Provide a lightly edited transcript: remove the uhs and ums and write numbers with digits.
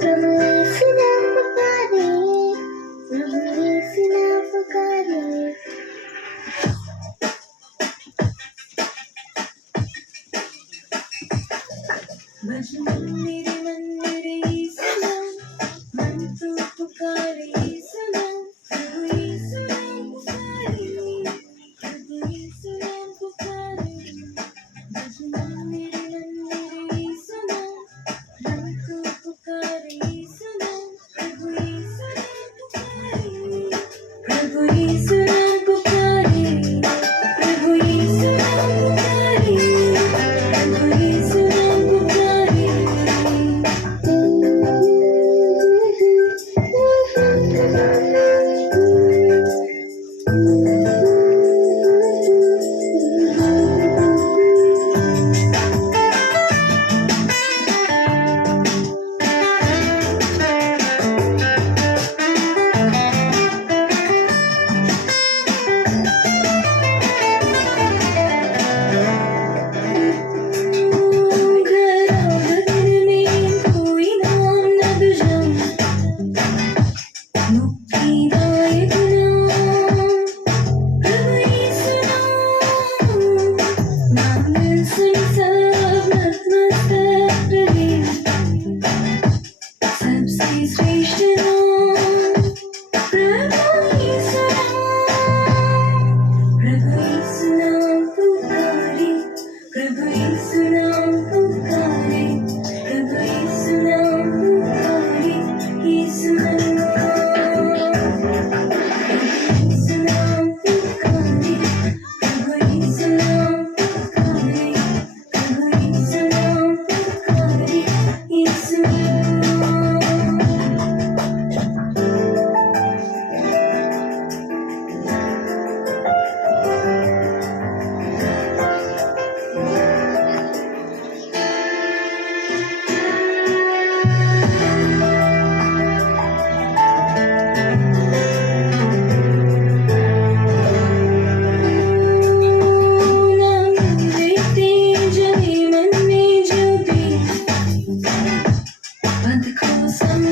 प्रभु यीशु नाम पुकारे, प्रभु यीशु नाम पुकारे। मंदिर मंदिर यीशु नाम, मन तो पुकारे यीशु नाम, प्रभु यीशु नाम पुकारे, प्रभु यीशु नाम पुकारे। मंदिर मंदिर यीशु नाम, मन तो पुकारे यीशु नाम, प्रभु यीशु नाम पुकारे, प्रभु यीशु नाम पुकारे, प्रभु यीशु नाम पुकारे, प्रभु यीशु नाम पुकारे। But the cool sun